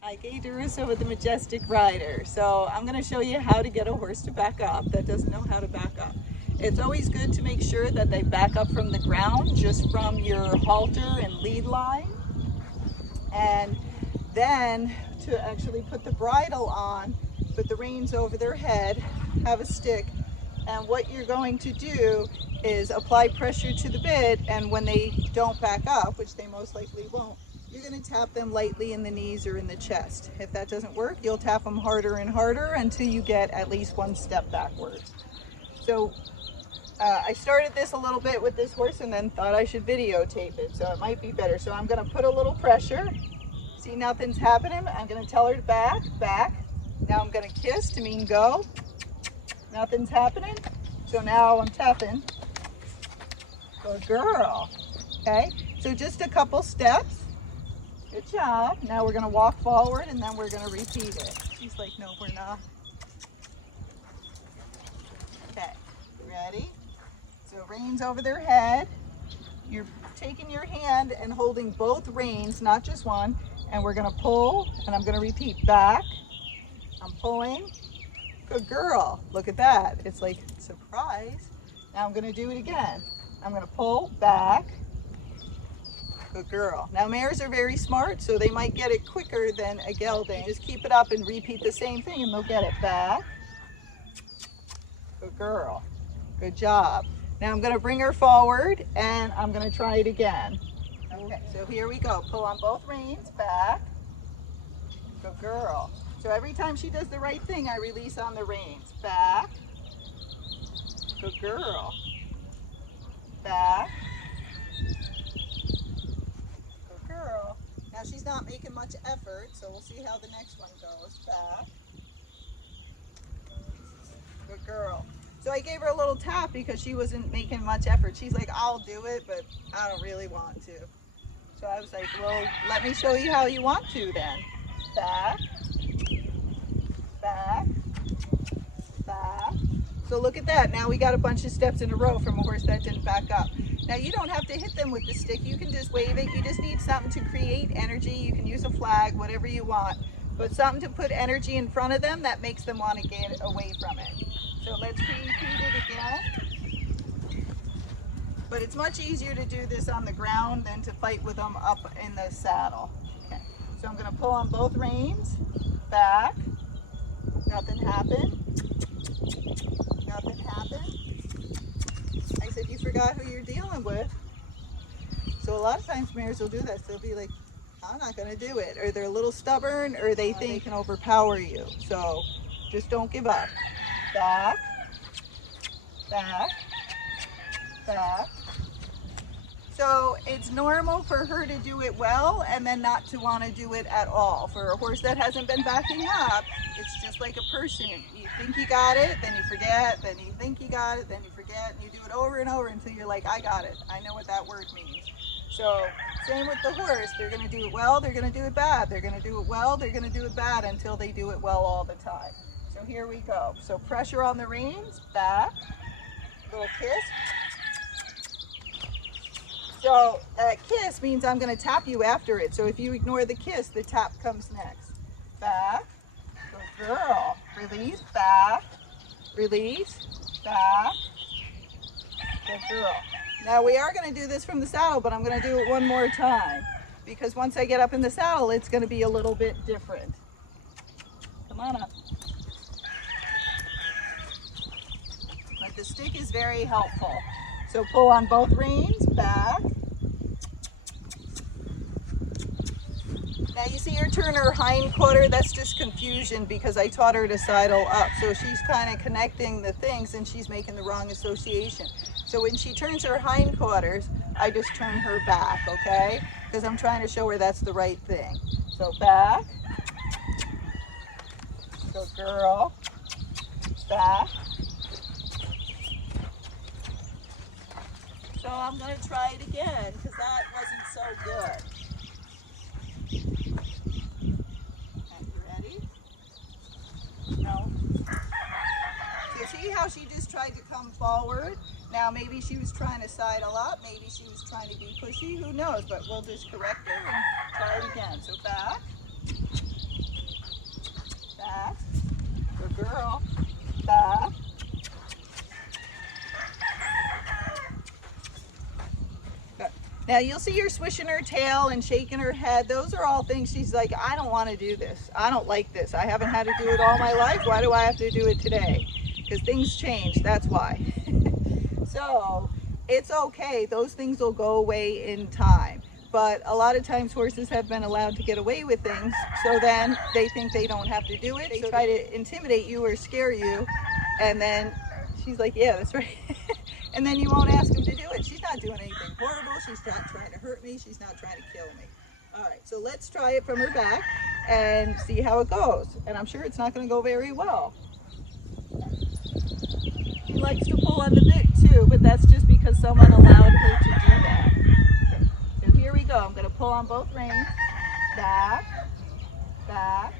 Hi, Gaye DeRusso with the Majestic Rider. So I'm going to show you how to get a horse to back up that doesn't know how to back up. It's always good to make sure that they back up from the ground, just from your halter and lead line. And then to actually put the bridle on, put the reins over their head, have a stick. And what you're going to do is apply pressure to the bit, and when they don't back up, which they most likely won't, you're going to tap them lightly in the knees or in the chest. If that doesn't work, you'll tap them harder and harder until you get at least one step backwards. So I started this a little bit with this horse and then thought I should videotape it, so it might be better. So I'm going to put a little pressure. See, nothing's happening. I'm going to tell her to back, back. Now I'm going to kiss to mean go. Nothing's happening. So now I'm tapping. Good girl. Okay, so just a couple steps. Good job. Now we're going to walk forward and then we're going to repeat it. She's like, no, we're not. Okay, ready? So reins over their head. You're taking your hand and holding both reins, not just one, and we're going to pull, and I'm going to repeat back. I'm pulling. Good girl. Look at that. It's like, surprise. Now I'm going to do it again. I'm going to pull back. Good girl. Now mares are very smart, so they might get it quicker than a gelding. Just keep it up and repeat the same thing and they'll get it back. Good girl. Good job. Now I'm going to bring her forward and I'm going to try it again. Okay, so here we go. Pull on both reins, back. Good girl. So every time she does the right thing, I release on the reins. Back. Good girl. Back. Good girl. Now she's not making much effort, so we'll see how the next one goes. Back. Good girl. So I gave her a little tap because she wasn't making much effort. She's like, I'll do it, but I don't really want to. So I was like, well, let me show you how you want to then. Back. Back, back. So look at that. Now we got a bunch of steps in a row from a horse that didn't back up. Now you don't have to hit them with the stick. You can just wave it. You just need something to create energy. You can use a flag, whatever you want. But something to put energy in front of them that makes them want to get away from it. So let's repeat it again. But it's much easier to do this on the ground than to fight with them up in the saddle. Okay. So I'm going to pull on both reins. Back. Nothing happened. Nothing happened. I said, you forgot who you're dealing with. So a lot of times mares will do this. They'll be like, I'm not going to do it. Or they're a little stubborn, or they think they can overpower you. So just don't give up. Back. Back. Back. So it's normal for her to do it well and then not to want to do it at all. For a horse that hasn't been backing up, it's just like a person. You think you got it, then you forget, then you think you got it, then you forget, and you do it over and over until you're like, I got it. I know what that word means. So same with the horse. They're going to do it well, they're going to do it bad. They're going to do it well, they're going to do it bad until they do it well all the time. So here we go. So pressure on the reins, back, little kiss. So that kiss means I'm going to tap you after it. So if you ignore the kiss, the tap comes next. Back. Good girl. Release. Back. Release. Back. Good girl. Now we are going to do this from the saddle, but I'm going to do it one more time. Because once I get up in the saddle, it's going to be a little bit different. Come on up. But the stick is very helpful. So pull on both reins, back. Now you see her turn her hind quarter, that's just confusion because I taught her to sidle up. So she's kind of connecting the things and she's making the wrong association. So when she turns her hind quarters, I just turn her back, okay? Because I'm trying to show her that's the right thing. So back. Good girl. Back. So I'm going to try it again because that wasn't so good. Okay, you ready? No. So see how she just tried to come forward? Now maybe she was trying to sidle up, maybe she was trying to be pushy, who knows, but we'll just correct her and try it again. So back, back. Good girl. Back. Good. Now you'll see her swishing her tail and shaking her head. Those are all things she's like, I don't want to do this. I don't like this. I haven't had to do it all my life. Why do I have to do it today? Because things change, that's why. So it's okay. Those things will go away in time. But a lot of times horses have been allowed to get away with things, so then they think they don't have to do it. They try to intimidate you or scare you, and then she's like, yeah, that's right. And then you won't ask them to do it. She's not doing anything horrible. She's not trying to hurt me. She's not trying to kill me. All right, so let's try it from her back and see how it goes. And I'm sure it's not going to go very well. She likes to pull on the bit too, but that's just because someone allowed her to do that. So here we go. I'm going to pull on both reins. Back, back.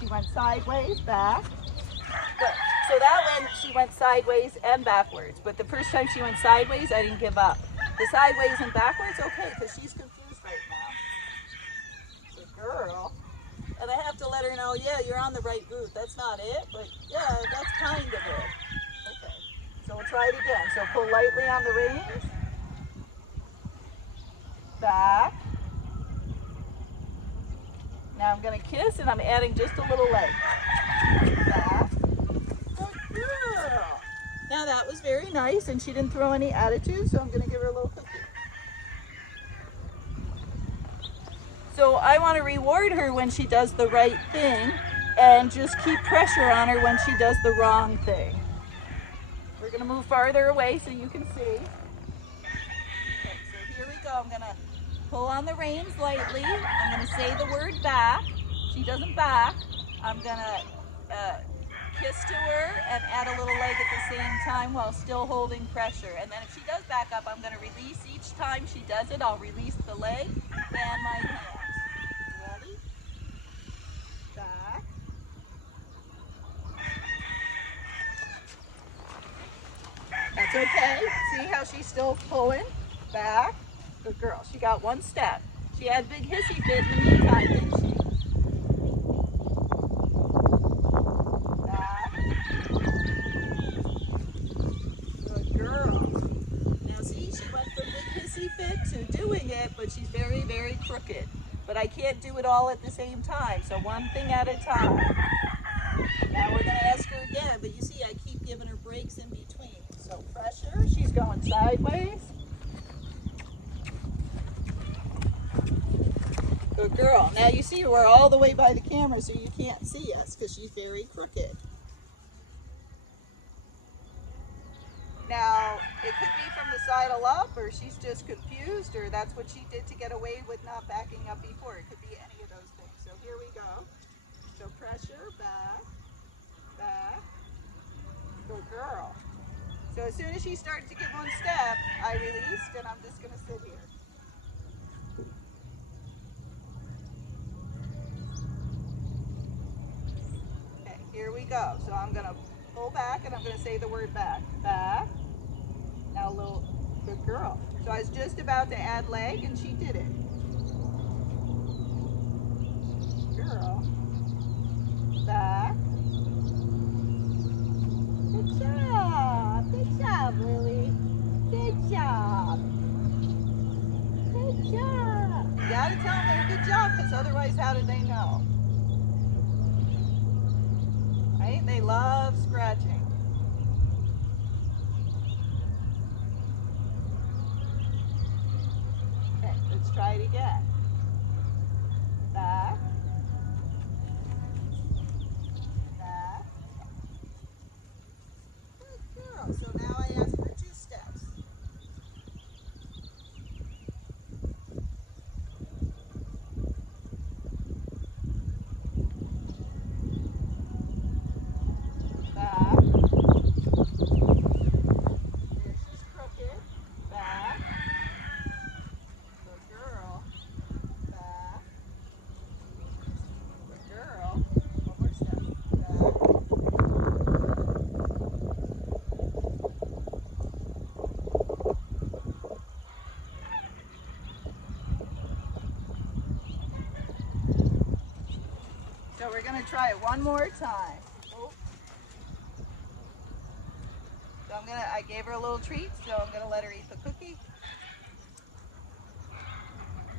She went sideways, back. Good. So that one, she went sideways and backwards. But the first time she went sideways, I didn't give up. The sideways and backwards, okay, because she's confused right now. Good girl. And I have to let her know, yeah, you're on the right route. That's not it, but yeah, that's kind of it. Okay, so we'll try it again. So pull lightly on the reins. Back. Now I'm going to kiss, and I'm adding just a little leg. Back. Good girl. Now that was very nice, and she didn't throw any attitude, so I'm going to give her a little cookie. So I want to reward her when she does the right thing, and just keep pressure on her when she does the wrong thing. We're going to move farther away so you can see. Okay, so here we go. I'm going to pull on the reins lightly. I'm going to say the word back. She doesn't back. I'm going to kiss to her and add a little leg at the same time while still holding pressure. And then if she does back up, I'm going to release each time she does it. I'll release the leg and my hands. Ready? Back. That's okay. See how she's still pulling? Back. Good girl. She got one step. She had big hissy fit in the meantime, didn't she? Back. Good girl. Now see, she went from big hissy fit to doing it, but she's very, very crooked. But I can't do it all at the same time, so one thing at a time. Now we're going to ask her again, but you see I keep giving her breaks in between. So pressure, she's going sideways. Good girl. Now you see we're all the way by the camera so you can't see us because she's very crooked. Now, it could be from the saddle up, or she's just confused, or that's what she did to get away with not backing up before. It could be any of those things. So here we go. So pressure, back, back. Good girl. So as soon as she started to give one step, I released, and I'm just going to sit here. Okay, here we go. So I'm going to pull back, and I'm going to say the word back. Back. Now a little, good girl. So I was just about to add leg, and she did it. Girl. Back. Good job. Good job, Lily. Good job. Good job. You gotta tell them good job, because otherwise how do they know? Right? They love scratching. Okay, let's try it again. Back. Back. Good girl. So now I ask for 2 steps. Back. There she's crooked. Back. Good girl. So we're gonna try it one more time. Oh. So I gave her a little treat, so I'm gonna let her eat the cookie.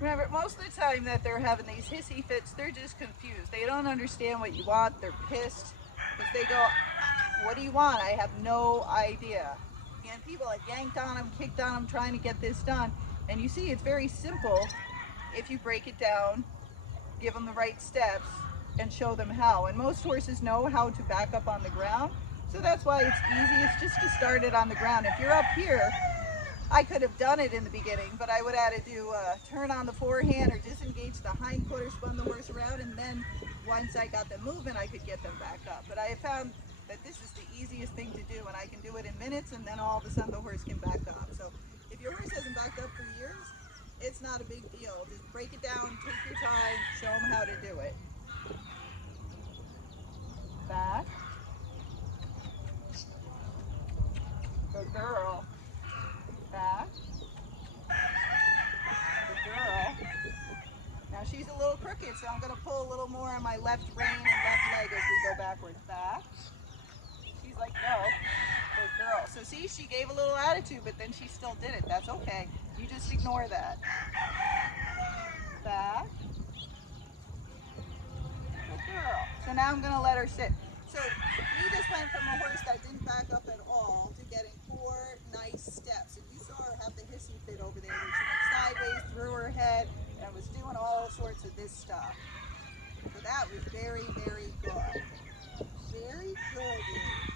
Remember, most of the time that they're having these hissy fits, they're just confused. They don't understand what you want. They're pissed because they go, what do you want? I have no idea. And people have yanked on them, kicked on them, trying to get this done. And you see, it's very simple if you break it down, give them the right steps, and show them how. And most horses know how to back up on the ground. So that's why it's easiest just to start it on the ground. If you're up here, I could have done it in the beginning, but I would have had to do turn on the forehand or disengage the hind quarter, spun the horse around, and then once I got them moving, I could get them back up. But I have found that this is the easiest thing to do, and I can do it in minutes, and then all of a sudden the horse can back up. So if your horse hasn't backed up for years, it's not a big deal. Just break it down, take your time, show them how to do it. Back. Good girl. Back. Good girl. Now she's a little crooked, so I'm going to pull a little more on my left rein and left leg as we go backwards. Back. She's like, no. Good girl. So see, she gave a little attitude, but then she still did it. That's okay. You just ignore that. Back. Good girl. So now I'm going to let her sit. So we just went from a horse that didn't back up at all to getting 4 nice steps. And you saw her have the hissy fit over there where she went sideways, threw her head, and was doing all sorts of this stuff. So that was very, very good. Very good.